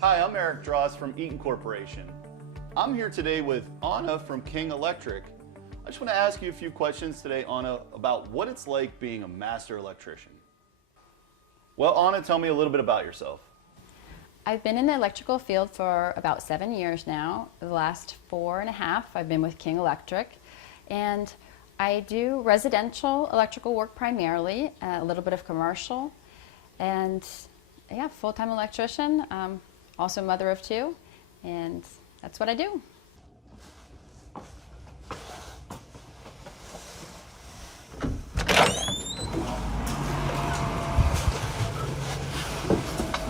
Hi, I'm Erik Drost from Eaton Corporation. I'm here today with Anna from King Electric. I just want to ask you a few questions today, Anna, about what it's like being a master electrician. Well, Anna, tell me a little bit about yourself. I've been in the electrical field for about 7 years now. The last 4.5 I've been with King Electric, and I do residential electrical work primarily, a little bit of commercial, and yeah, full-time electrician, also mother of 2, and that's what I do.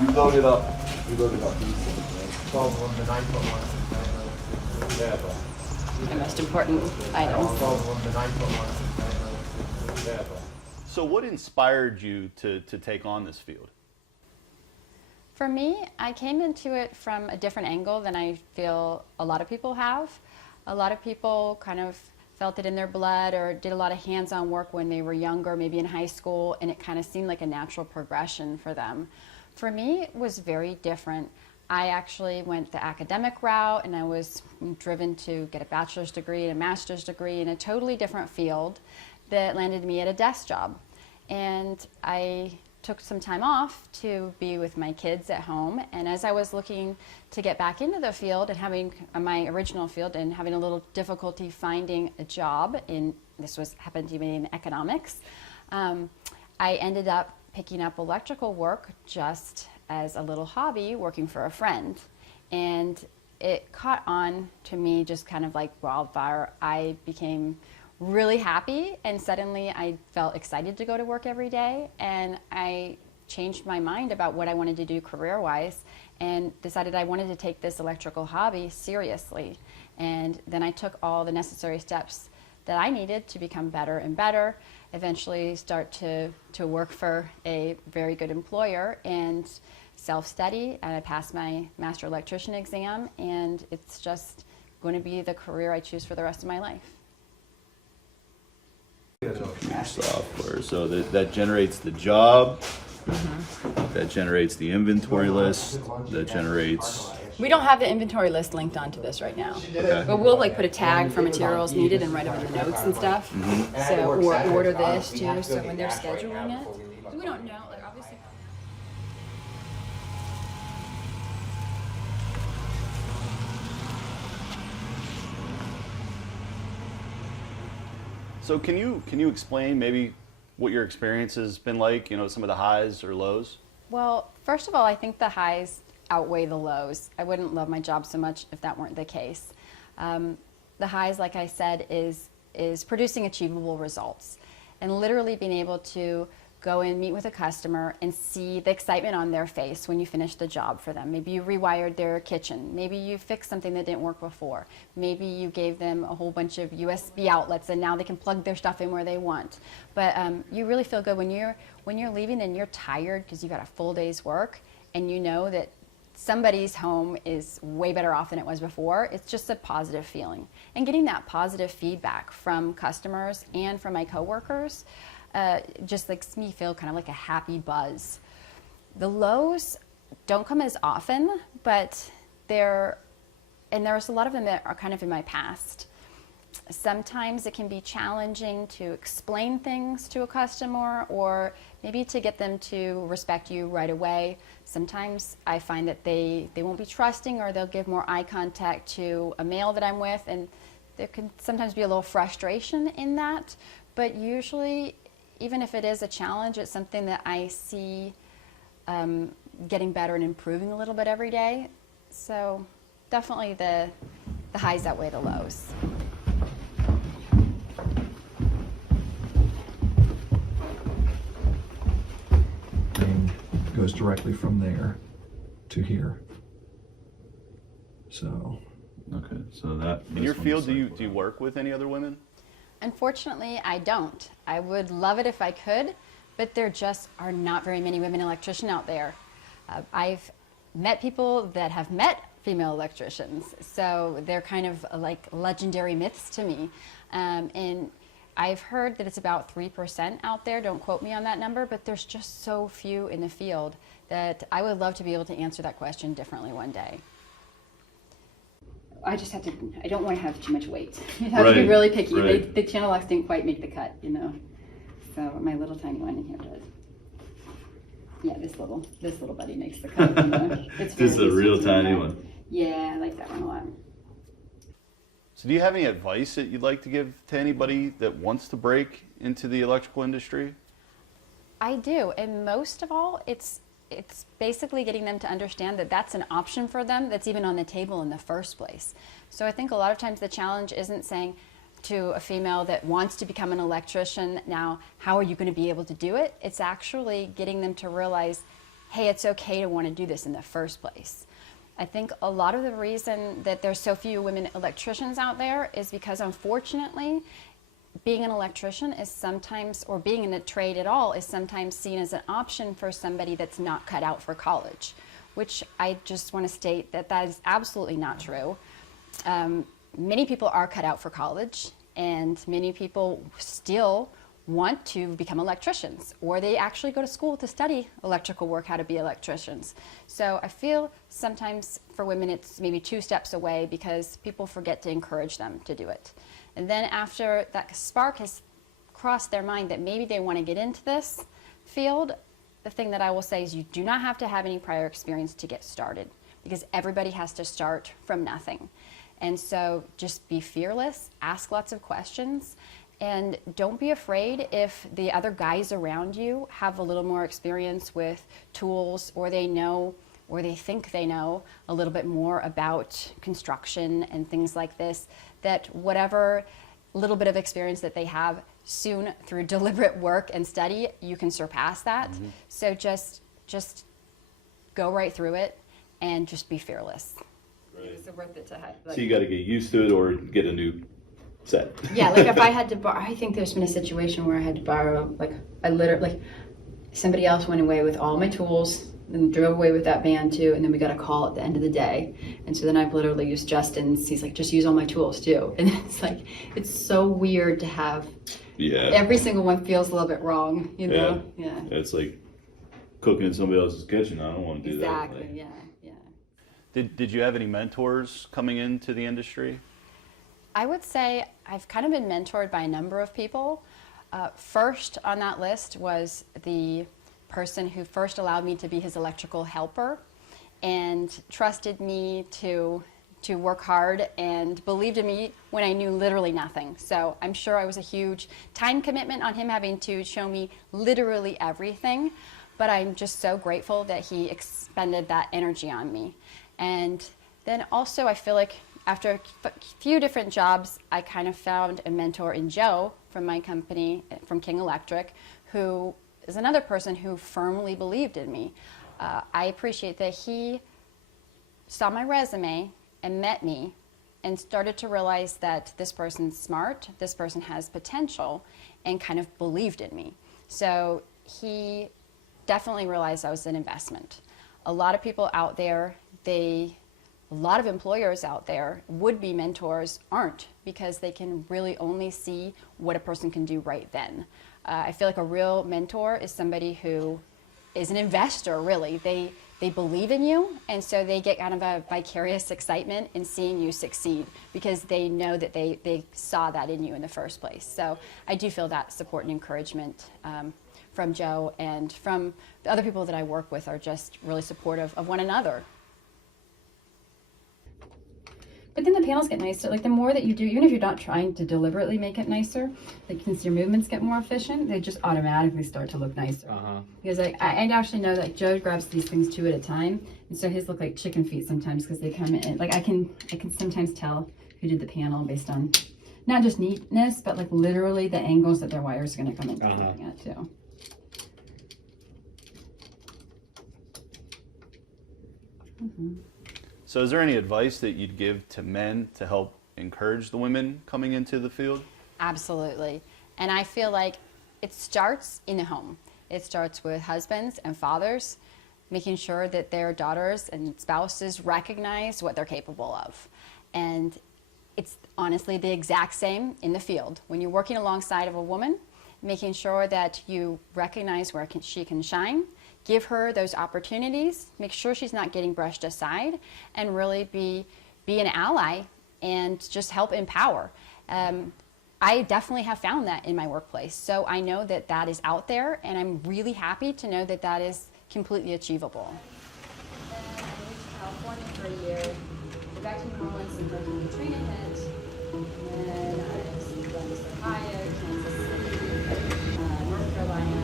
You loaded up these things, 12 of them, the 9-foot ones. Yeah, but. The most important items. 12 of them, the 9-foot ones. Yeah, but. So what inspired you to take on this field? For me, I came into it from a different angle than I feel a lot of people have. A lot of people kind of felt it in their blood or did a lot of hands-on work when they were younger, maybe in high school, and it kind of seemed like a natural progression for them. For me, it was very different. I actually went the academic route, and I was driven to get a bachelor's degree and a master's degree in a totally different field that landed me at a desk job. And I took some time off to be with my kids at home, and as I was looking to get back into the field and having my original field and having a little difficulty finding a job in, happened to be in economics, I ended up picking up electrical work just as a little hobby, working for a friend. And it caught on to me just kind of like wildfire. I became really happy, and suddenly I felt excited to go to work every day, and I changed my mind about what I wanted to do career-wise and decided I wanted to take this electrical hobby seriously. And then I took all the necessary steps that I needed to become better and better, eventually start to work for a very good employer and self-study, and I passed my master electrician exam, and it's just going to be the career I choose for the rest of my life. Software, so that generates the job, that generates the inventory list, that generates. We don't have the inventory list linked onto this right now, but we'll like put a tag for materials needed and write them in the notes and stuff. So or order this too. So when they're scheduling it, we don't know. Like obviously. So can you explain maybe what your experience has been like? You know, some of the highs or lows. Well, first of all, I think the highs outweigh the lows. I wouldn't love my job so much if that weren't the case. The highs, like I said, is producing achievable results and literally being able to go and meet with a customer and see the excitement on their face when you finish the job for them. Maybe you rewired their kitchen. Maybe you fixed something that didn't work before. Maybe you gave them a whole bunch of USB outlets and now they can plug their stuff in where they want. But you really feel good when you're leaving and you're tired because you got a full day's work and you know that somebody's home is way better off than it was before. It's just a positive feeling. And getting that positive feedback from customers and from my coworkers just makes me feel kind of like a happy buzz. The lows don't come as often, but there's a lot of them that are kind of in my past. Sometimes it can be challenging to explain things to a customer or maybe to get them to respect you right away. Sometimes I find that they won't be trusting, or they'll give more eye contact to a male that I'm with, and there can sometimes be a little frustration in that. But usually, even if it is a challenge, it's something that I see getting better and improving a little bit every day. So definitely the highs outweigh the lows. Goes directly from there to here. So. Okay, so that. In your field, do you work with any other women? Unfortunately, I don't. I would love it if I could, but there just are not very many women electricians out there. I've met people that have met female electricians, so they're kind of like legendary myths to me. And I've heard that it's about 3% out there. Don't quote me on that number, but there's just so few in the field that I would love to be able to answer that question differently one day. I just have to, I don't want to have too much weight. You have to be really picky. Right. The channel locks didn't quite make the cut, you know. So my little tiny one in here does. Yeah, this little buddy makes the cut. You know? It's This is a real tiny cut. one. Yeah, I like that one a lot. So do you have any advice that you'd like to give to anybody that wants to break into the electrical industry? I do, and most of all, it's basically getting them to understand that that's an option for them that's even on the table in the first place. So I think a lot of times the challenge isn't saying to a female that wants to become an electrician, now how are you going to be able to do it? It's actually getting them to realize, hey, it's okay to want to do this in the first place. I think a lot of the reason that there's so few women electricians out there is because, unfortunately, being an electrician is sometimes, or being in a trade at all, is sometimes seen as an option for somebody that's not cut out for college, which I just want to state that that is absolutely not true. Many people are cut out for college, and many people still want to become electricians, or they actually go to school to study electrical work, how to be electricians. So I feel sometimes for women it's maybe 2 steps away because people forget to encourage them to do it. And then after that spark has crossed their mind that maybe they want to get into this field, the thing that I will say is you do not have to have any prior experience to get started, because everybody has to start from nothing. And so just be fearless, ask lots of questions, and don't be afraid if the other guys around you have a little more experience with tools, or they know, or they think they know a little bit more about construction and things like this, that whatever little bit of experience that they have, soon through deliberate work and study, you can surpass that. Mm-hmm. So just go right through it and just be fearless. Right. It's worth it to have. So you got to get used to it or get a new set. Yeah, like if I had to borrow, I think there's been a situation where I had to borrow, like I literally, like somebody else went away with all my tools and drove away with that van too, and then we got a call at the end of the day, and so then I've literally used Justin's. He's like, just use all my tools too, and it's like, it's so weird to have. Yeah. Every single one feels a little bit wrong, you know. Yeah. It's like cooking in somebody else's kitchen. I don't want to do that. Exactly. Like, Yeah. Did you have any mentors coming into the industry? I would say I've kind of been mentored by a number of people. First on that list was the person who first allowed me to be his electrical helper and trusted me to work hard and believed in me when I knew literally nothing. So I'm sure I was a huge time commitment on him having to show me literally everything, but I'm just so grateful that he expended that energy on me. And then also I feel like after a few different jobs, I kind of found a mentor in Joe from my company, from King Electric, who is another person who firmly believed in me. I appreciate that he saw my resume and met me and started to realize that this person's smart, this person has potential, and kind of believed in me. So he definitely realized I was an investment. A lot of people out there, a lot of employers out there, would-be mentors aren't, because they can really only see what a person can do right then. I feel like a real mentor is somebody who is an investor, really. They believe in you, and so they get kind of a vicarious excitement in seeing you succeed because they know that they saw that in you in the first place. So I do feel that support and encouragement from Joe and from the other people that I work with are just really supportive of one another. But then the panels get nicer. Like the more that you do, even if you're not trying to deliberately make it nicer, like since your movements get more efficient, they just automatically start to look nicer. Because like I actually know that Joe grabs these things 2 at a time, and so his look like chicken feet sometimes because they come in. Like I can sometimes tell who did the panel based on not just neatness, but like literally the angles that their wires are going to come in at too. Mm-hmm. So is there any advice that you'd give to men to help encourage the women coming into the field? Absolutely. And I feel like it starts in the home. It starts with husbands and fathers, making sure that their daughters and spouses recognize what they're capable of. And It's honestly the exact same in the field. When you're working alongside of a woman, making sure that you recognize where she can shine, give her those opportunities, make sure she's not getting brushed aside, and really be an ally and just help empower. I definitely have found that in my workplace. So I know that that is out there, and I'm really happy to know that that is completely achievable. Then I moved to California for a year, back to New Orleans and Hurricane Katrina hit, and then I was in Ohio, Kansas City, North Carolina.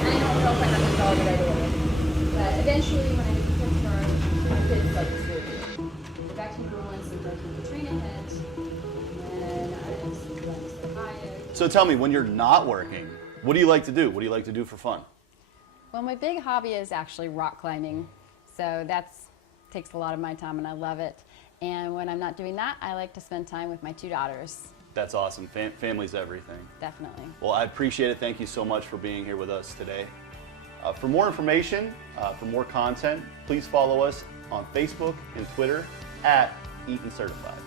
I don't know if I have this all right away, but eventually when I moved to Pittsburgh, my kids like the school year. Back to New Orleans and Hurricane Katrina hit, and then I was in Ohio. So tell me, when you're not working, what do you like to do? What do you like to do for fun? Well, my big hobby is actually rock climbing, so that takes a lot of my time and I love it. And when I'm not doing that, I like to spend time with my 2 daughters. That's awesome. Family's everything. Definitely. Well, I appreciate it. Thank you so much for being here with us today. For more information, for more content, please follow us on Facebook and Twitter at Eaton Certified.